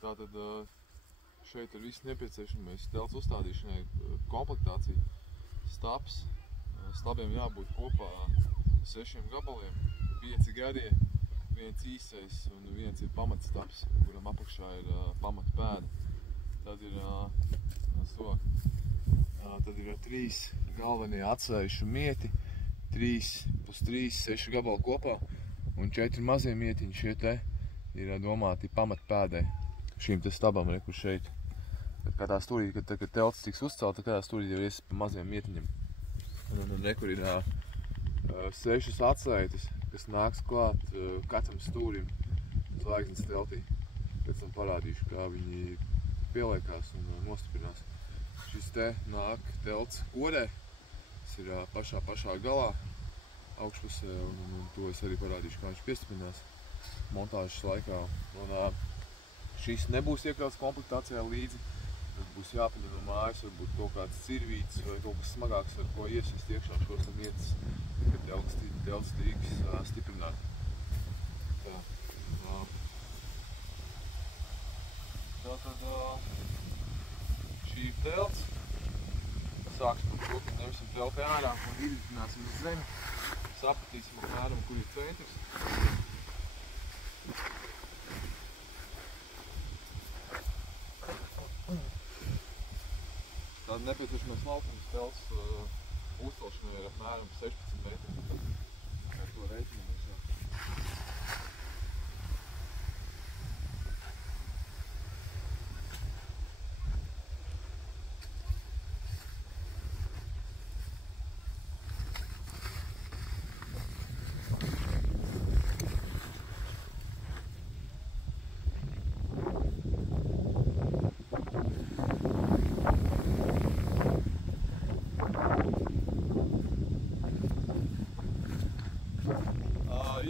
Tātad šeit ir viss nepieciešamais telts uzstādīšanai komplektācija. Stabs. Stabiem jābūt kopā 6 gabaliem, 5 garie, 1 īsais un 1 ir pamatstabs, kuram apakšā ir pamatpēda. Tad ir, tad ir 3 galvenie atsējuši mieti, 3 plus 3, 6 gabali kopā un 4 mazie mietiņi. Šie te ir domāti pamatpēdē šīm te stabam, kur šeit. Kādā stūrī, kad telts tiks uzcelta, kādā stūrī jau ies pa maziem mietiņiem. Un rekur ir 6 atsaites, kas nāks klāt katram stūrim zvaigznes teltī. Pēc tam parādīšu, kā viņi pieliekās un nostiprinās. Šis te nāk telts korē, tas ir pašā galā, augšpusē, un to es arī parādīšu, kā viņš piestiprinās montāžas laikā. Un šis nebūs iekļauts komplektācijā līdzi. Tas būs jāpaņem no mājas, varbūt kaut kāds cirvītis vai kaut kas smagāks, ar ko iesist iekšā šos mietas, kad telts tiks stiprināt. Tātad šī ir telts. Sāksim ar to, ka ņemsim telti ārā un izritināsim uz zemi. Sapratīsim apmēram, kur ir centrs. Tāda nepieciešamais laukums telts uzcelšanai ir apmēram 16 metri. Ar to reiķinamies, jā.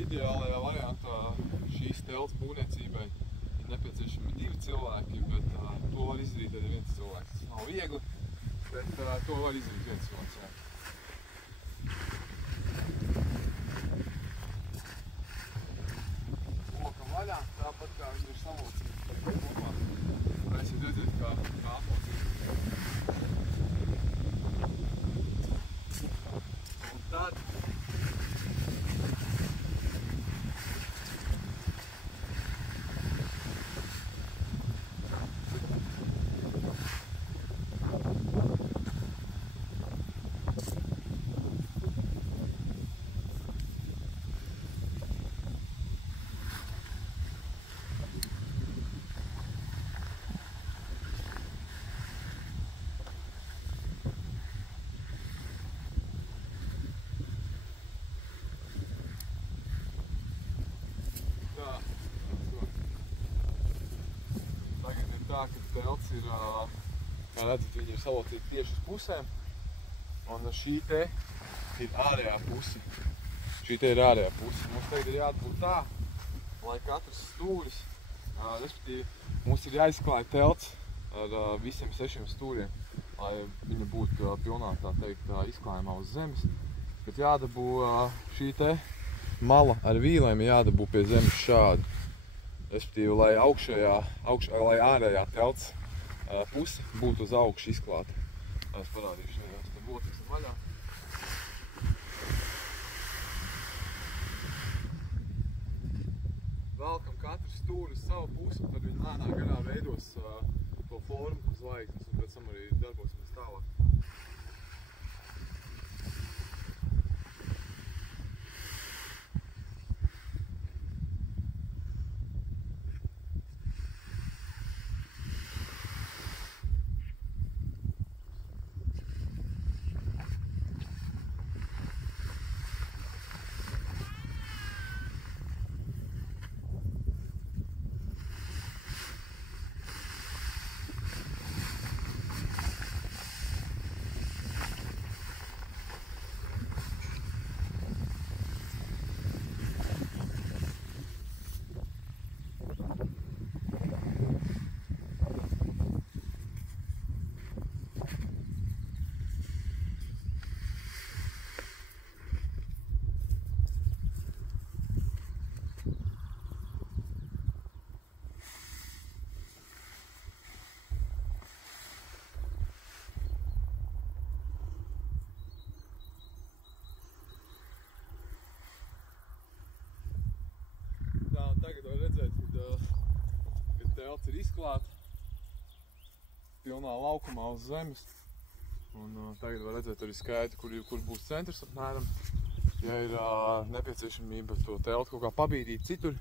Ideālajā variantā šīs telts būvniecībai ir nepieciešami 2 cilvēki, bet to var izdarīt arī 1 cilvēks. Tas nav viegli, bet to var izdarīt 1 cilvēks, jā. Lokam vaļā, tāpat kā viņi ir samocīti kopā. Varēsiet redzēt, kā atmocīti. Un tad tā, ka telts ir, kā redzat, viņi ir salocīti tieši uz pusēm, un šī te ir ārējā puse. Šī te ir ārējā puse. Mums tagad ir jāatbūt tā, lai katrs stūris, respektīvi, mums ir jāizklāj telts ar visiem 6 stūriem, lai viņa būtu pilnā, tā teikt, izklājumā uz zemes. Bet jādabū šī te mala ar vīlēm jādabū pie zemes šādi. Respektīvi, lai ārējā telts puse būtu uz augšu izklāta. Es parādīšu, tad lotīsim vaļā. Velkam katru stūri uz savu pusi, un tad viņi lēnā garā veidos to formu zvaigznes, un pēc tam arī darbosimies tālāk. telts ir izklāta pilnā laukumā uz zemes. Un tagad var redzēt arī skaidri, kur būs centrs apmēram. Ja ir nepieciešamība to teltu kaut kā pabīdīt citur,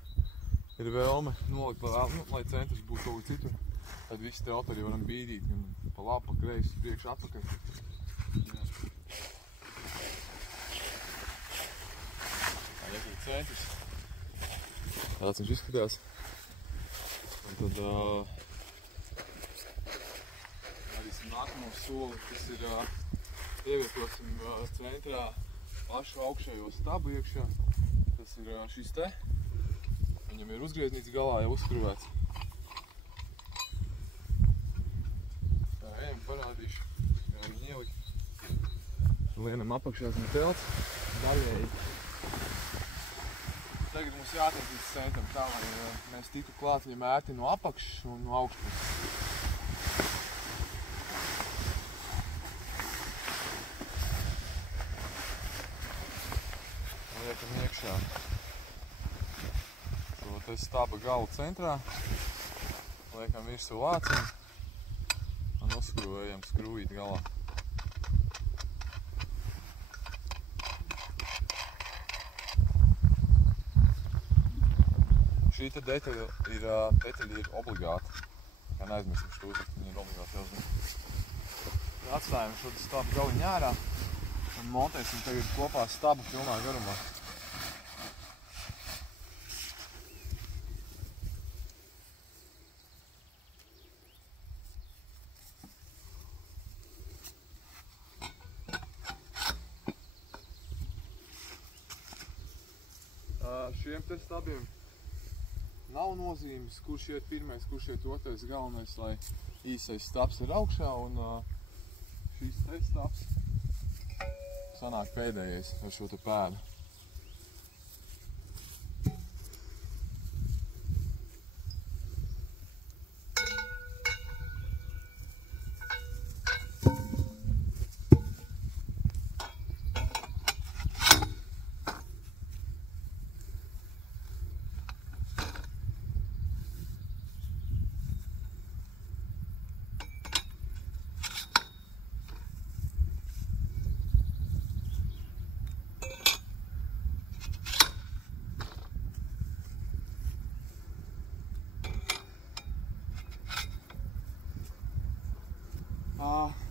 ir vēlme nolikt, lai centrs būtu kaut kur citur, tad visu teltu arī varam bīdīt, gan pa labu, pa kreisi, priekš, atpakaļ. Tā ir centrs. Tāds viņš izskatās. Un tad arī nākamo soli, kas ir ievietosim centrā pašu augšējo stabu iekšā. Tas ir šis te. Viņam ir uzgrieznīts galā jau uzskrūvēts. Tā, ejam, parādīšu. Jā, viņi ielikt. Lienam apakšā zem telts. Daļēji. Tagad mums jātiek līdz centram tā, lai mēs tiktu klāt viņam ērti no apakšas un no augšpuses. Liekam iekšā šo te staba galu centrā, liekam virsū lāciņu un uzskrūvējam skrūvīt galā. Šī te detaļa ir obligāta, kā neaizmirstam šo uzlikt, viņa ir obligāti jāuzlikt. Atstājam šo stabu galiņu ārā un montēsim tagad kopā stabu pilnā garumā. Šiem te stabiem nav nozīmes, kurš iet pirmais, kurš iet otrais. Galvenais, lai īsais stabs ir augšā un šīs te stabs sanāk pēdējais ar šo te pēdu.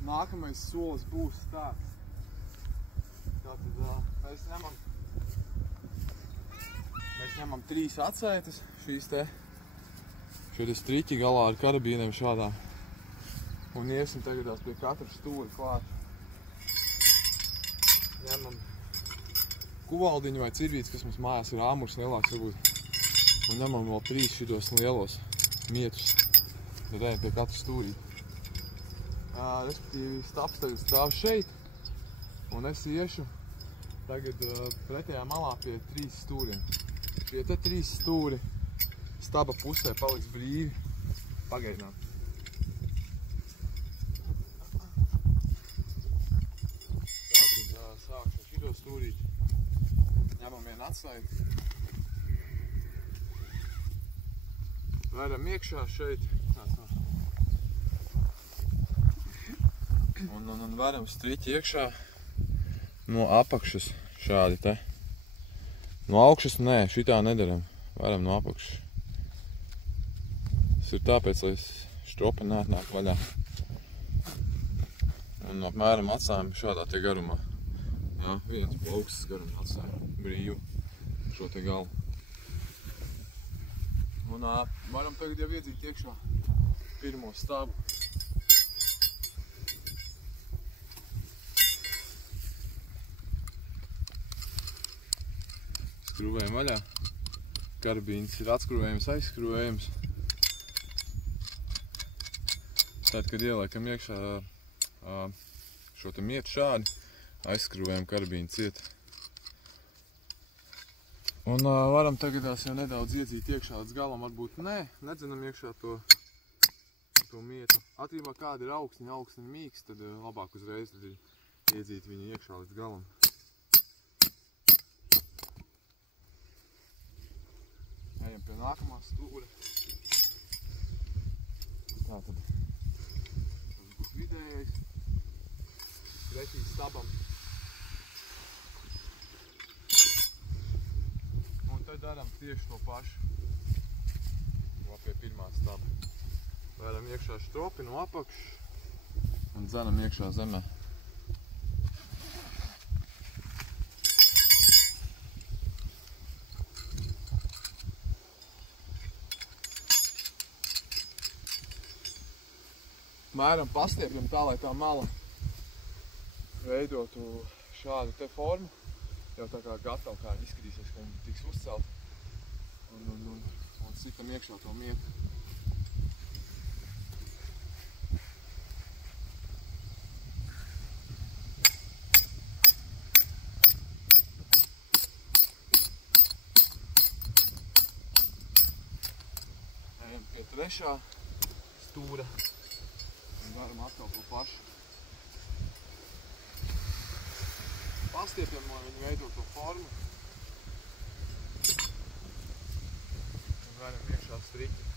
Nākamais solis būs tāds. Tātad mēs ņemam 3 atsaites, šīs te striķi galā ar karabīniem šādā. Un iesim tagadās pie katra stūri klāt. Ņemam kuvaldiņu vai cirvītes, kas mums mājās ir āmurs lielāks varbūt. Un ņemam vēl 3 šitos lielos mietus. Tad ejam pie katra stūrī. Respektīvi, stabs tagad stāv šeit, un es iešu tagad pretējā malā pie 3 stūriem. Šie te 3 stūri staba pusē paliks brīvi. Pagaidām. Tātad sākšu ar šito stūrīti. Ņemam vienu atsaiti. Vēram iekšā šeit. Un varam striķi iekšā no apakšas šādi te. No augšas nē, šitā nedaram. Varam no apakšas. Tas ir tāpēc, lai štropa neatnāk vaļā. Un apmēram atstājam šādā te garumā. Jā, viens plaukstas garumā atstājam brīvu šo te galu. Un varam tagad jau iedzīt iekšā pirmo stabu. Skrūvējam vaļā. Karabīns ir atskrūvējums, aizskrūvējums. Tad, kad ieliekam iekšā šo te mietu šādi, aizskrūvējam karabīnu ciet. Un varam tagadās jau nedaudz iedzīt iekšā līdz galam, varbūt nedzenam iekšā to mietu. Atkarībā kāda ir augsni mīks, tad labāk uzreiz tad ir iedzīt viņu iekšā līdz galam. Ejam pie nākamā stūra. pretī stabam. Un tad daram tieši to pašu, ko pie pirmā staba. Vēram iekšā štropi no apakšas un dzenam iekšā zemē. Mēram pastiepjam tā, lai tā mala veidotu šādu te formu. Jau tā kā gatavu, kā viņi izskatīsies, ka viņi tiks uzcelt. Un sitam iekšā to mietu. Ejam pie trešā stūra. Un varam atkal to pašu. Pastiepjam, lai viņi veido to formu. Un varam iekšā striķi.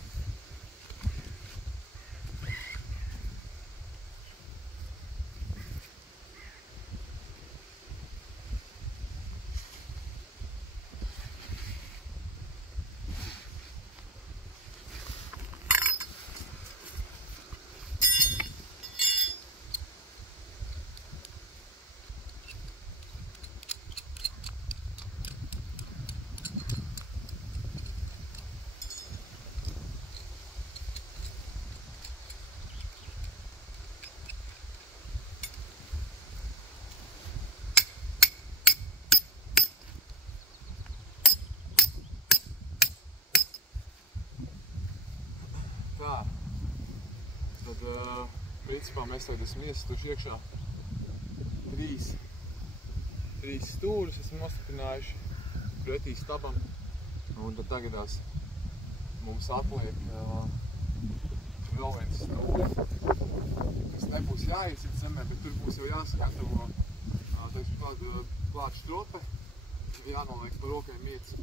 Tā, tad principā mēs tagad esam iesastuši iekšā trīs stūrus esam nostiprinājuši pretī stabam. Un tad tagadās mums atliek vēl viens stūris, kas nebūs jāiesit zemē, bet tur būs jau jāsagatavo klāt štrope, jānoliek pa rokai mietas.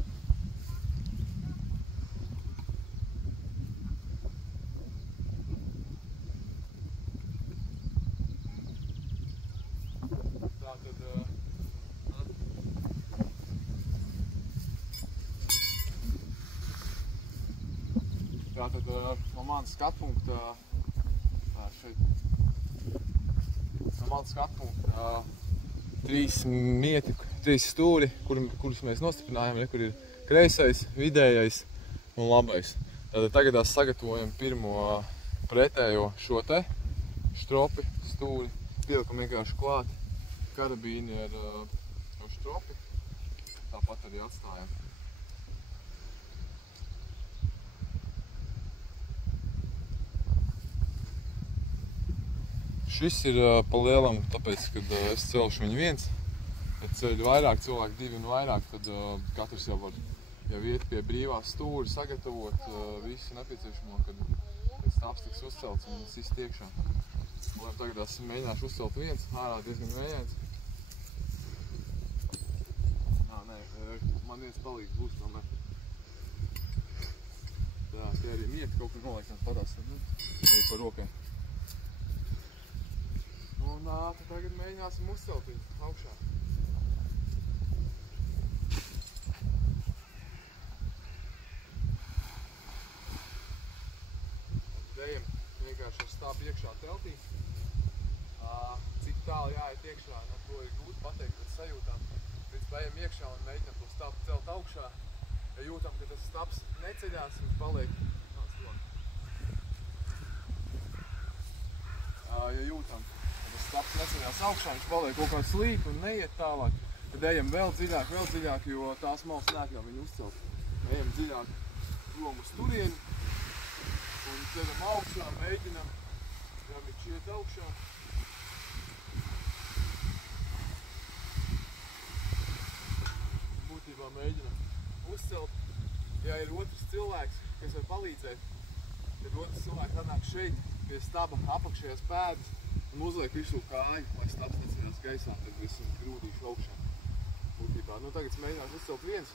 Tātad no manas skatpunkta trīs stūri, kurus mēs nostiprinājām, kur ir kreisais, vidējais un labais. Tātad tagadās sagatavojam pirmo pretējo šo te štropi stūri, pielikam vienkārši klāt karabīni ar štropi, tāpat arī atstājam. Šis ir pa lielam, tāpēc, kad es celšu viņu viens, ja ceļu vairāk, cilvēki divi un vairāk, tad katrs jau var iet pie brīvā stūra, sagatavot visu nepieciešamo, kad stāps tiks uzcelts un sist iekšā. Tagad esmu mēģināšu uzcelt viens, ārā diezgan vējains. Man viens palīgs būs tomēr. Tā, te arī mieta kaut kur noliekams patās, arī pa rokai. Un tagad mēģināsim uzcelt viņu augšā. Ejam vienkārši ar stābu iekšā teltī. Cik tālu jāiet iekšā, to ir grūti pateikt pēc sajūtām. Ejam iekšā un mēģinām to stābu celt augšā. Ja jūtam, ka tas stabs neceļās, viņš paliek ja jūtam, ka tas stabs neceļās augšā, viņš paliek kaut kā slīk un neiet tālāk, tad ejam vēl dziļāk, jo tās malas neatļauj viņu uzcelt. Ejam dziļāk prom uz turieni un ceļam augšā, mēģinam, ja viņš iet augšā. Būtībā mēģinam uzcelt. Ja ir otrs cilvēks, kas var palīdzēt, tad otrs cilvēks atnāk šeit pie staba apakšējās pēdas un uzliek visu kāju, lai stabs neceļās gaisā, tad es grūdīšu augšā. Būtībā. Tagad es mēģināšu uzcelt viens.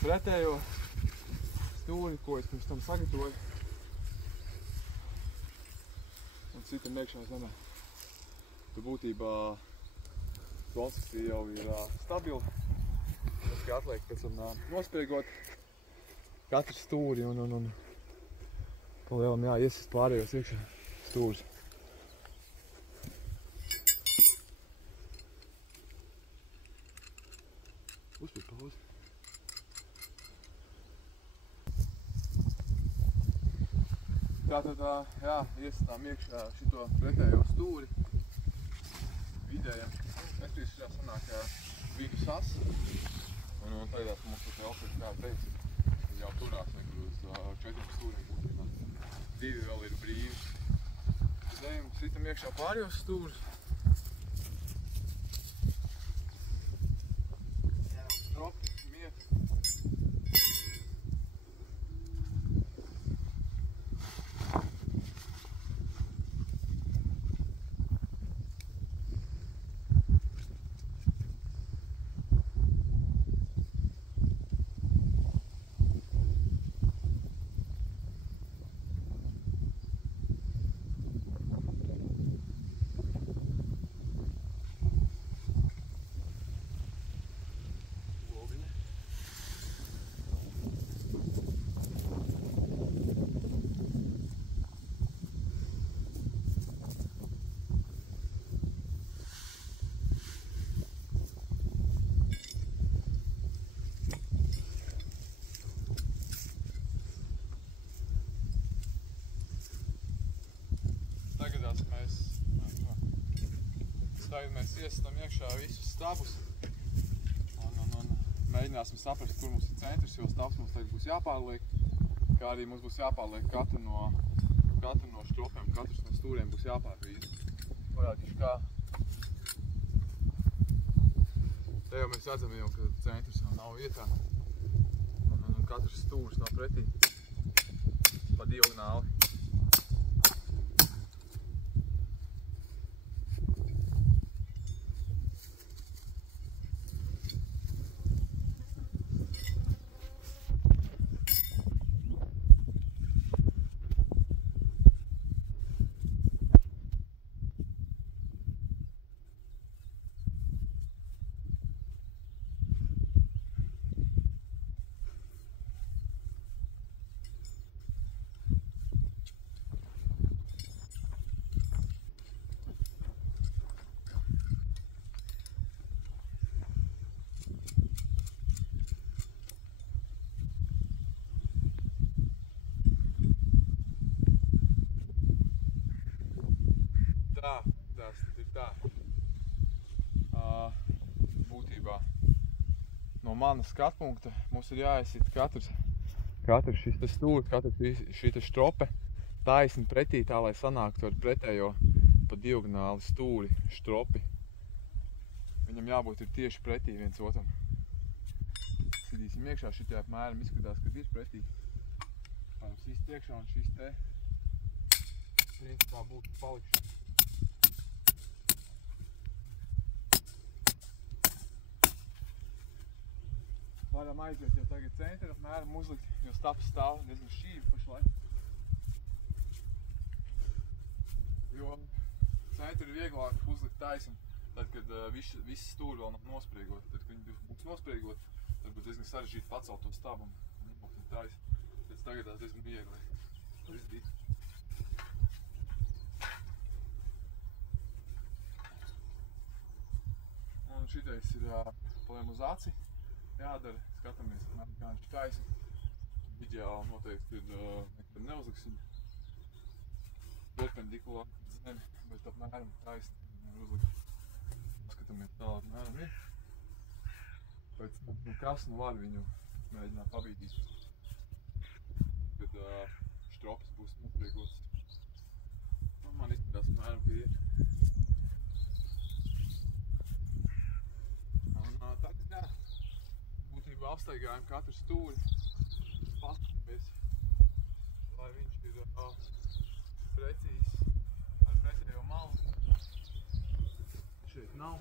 pretējo stūri, ko es pirms tam sagatavoju. Un citam iekšā zemē. Tur būtībā konstrukcija jau ir stabila. Mums kā atliek pēc tam nospiegot katru stūri un pa lielam iesist pārējos iekšā stūris. Uzspied pauzi. Tātad, iesitām iekšā šito pretējo stūri. Vidējam. Mēs šajā sanāk vidus as. Un tagad mums tas vēl pēc kā teica, jau turās nekur uz 4 stūriem būtībā. 2 vēl ir brīvi. Tad sitam iekšā pārējos stūrus. Stropi, mieti. Tagad mēs iesistam iekšā visus stabus un mēģināsim saprast, kur mums ir centrs, jo stabs mums tagad būs jāpārliek, kā arī mums būs jāpārliek katru no stropiem, katrs no stūriem būs jāpārvīda. Parādīšu kā. Te jau mēs redzam jau, ka centrs jau nav vietā un katrs stūris nav pretī pa diagonāli. Tas ir tā. Būtībā no manas skatpunkta mums ir jāiesit katrs šis stūris, katrs šī strope taisni pretī tā, lai sanāktu ar pretējo pa diagonāli stūri stropi. Viņam jābūt ir tieši pretī viens otram. Sidīsim iekšā, šitie apmēram izskatās, kad ir pretī. Pārams īsti iekšā un šis te principā būtu palikšana. Varam aiziet jau tagad centri apmēram uzlikt, jo stabs stāv diezgan šķīvi pašlaik. Jo centri ir vieglāk uzlikt taisni, tad, kad visi stūri vēl nav nospriegoti. Tad, kad viņi būs nospriegoti, tad būs diezgan sarežģīti pacelt to stabu un uzlikt taisni. Tad tagad tās diezgan viegli izdarīt. Un šitais ir paliem uz aci jādara. Skatāmies, kā viņš taisa. Ideāli noteikti, kad nekad neuzliksim perpendikulāri uz zemi, bet apmēram taisni uzlikt. Skatāmies tālāk apmēram ir. Pēc kas nu var viņu mēģināt pabīdīt, kad štropis būs nospriegots. Man izskatās apmēram, ka ir. Un tagad būtībā apstaigājam katru stūri, paskatāmies, lai viņš ir precīzs ar pretējo malu. Šeit nav.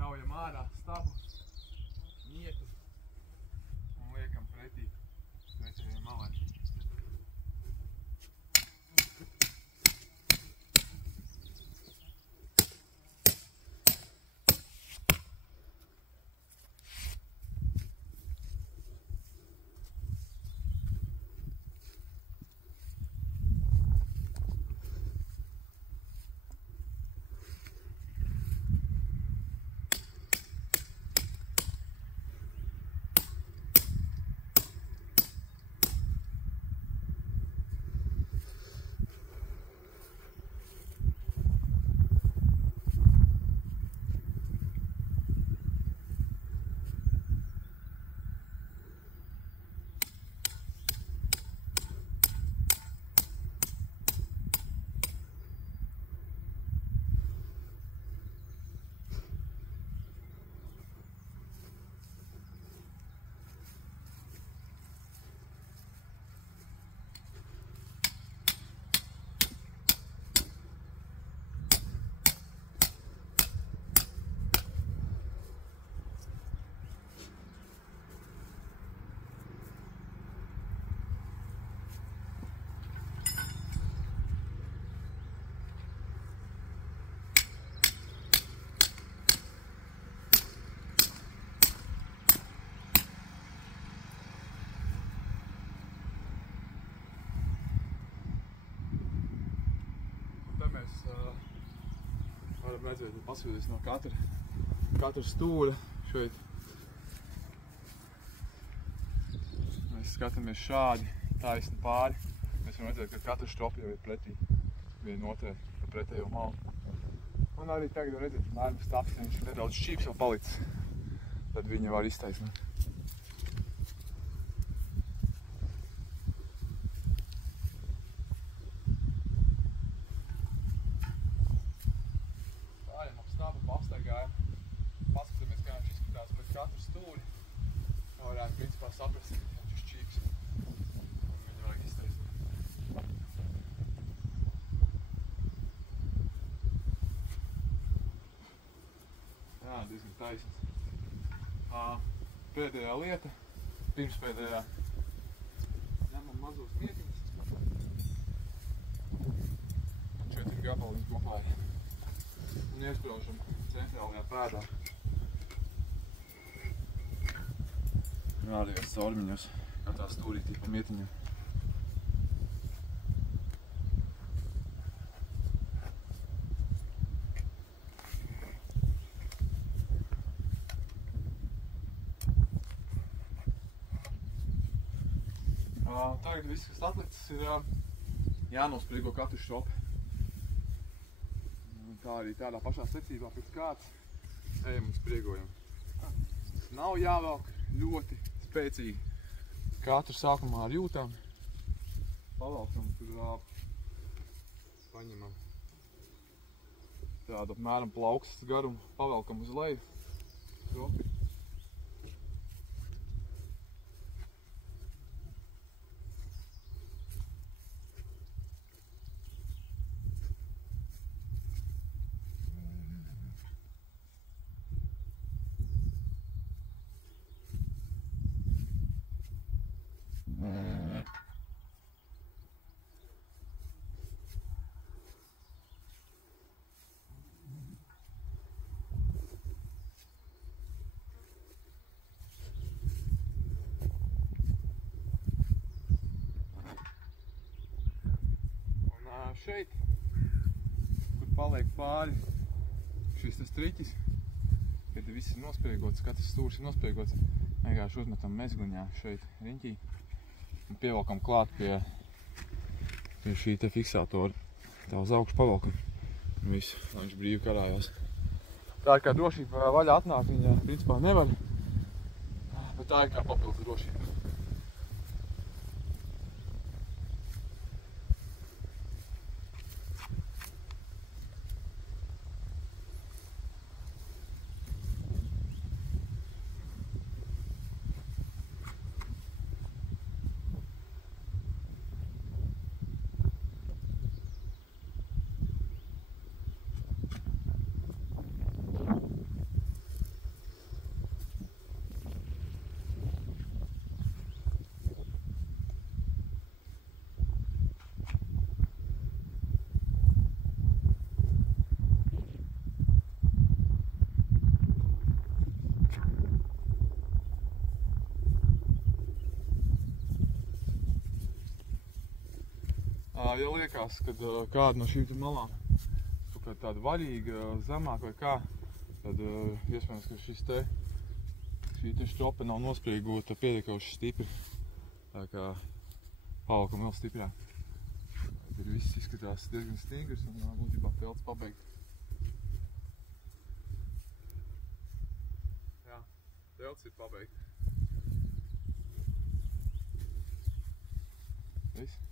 Raujam ārā stabu, nietu mēs varam redzēt, paskatoties no katra stūra šeit. Mēs skatāmies šādi taisni pāri. Mēs varam redzēt, ka katra stropa jau ir pretī viena otrai pa pretējo malu. Un arī tagad var redzēt, ka mērmas taps, ja viņš ir nedaudz šķīps vēl palicis, tad viņa var iztaisnāt. Ejam ap snabu, pastaigājam, paskatāmies, kā viņš izskatās pret katru stūri. Varētu principā saprast, ka viņš ir šķīps un viņu vajag iztaisnāt. Jā, diezgan taisns. Pēdējā lieta, pirmspēdējā, ņemam mazos mietiņus. 4 gabaliņus kopā un iespraužam centrālajā pēdā. Ārējos caurmiņos, katrā stūrītī pa mietiņam. Tagad viss, kas atlicis, ir jānospriego katru štropu. Tā arī tādā pašā secībā pēc kārtas ejam un spriegojam. Nav jāvelk ļoti spēcīgi. Katru sākumā ar jūtām pavelkam, tur paņemam tādu apmēram plaukstas garumu, pavelkam uz leju stropi. Šeit, kur paliek pāri šis striķis, kad viss ir nospriegots, katrs stūrs ir nospriegots, vienkārši uzmetam mezgliņā šeit riņķī un pievelkam klāt pie šī te fiksātora. Tā uz augšu pavelkam un visu, lai viņš brīvi karājās. Tā ir kā drošība vaļā atnākt, viņa principā nevar, bet tā ir kā papildus drošība. Ja liekas, ka kāda no šīm malām ir tāda vaļīga, zemāk vai kā, tad iespējams, ka šī stropa nav nospriegota pietiekami stipri. Tā kā pavelkam vēl stiprāk. Tur viss izskatās diezgan stingrs un būtībā telts pabeigt. Jā, telts ir pabeigt. Viss.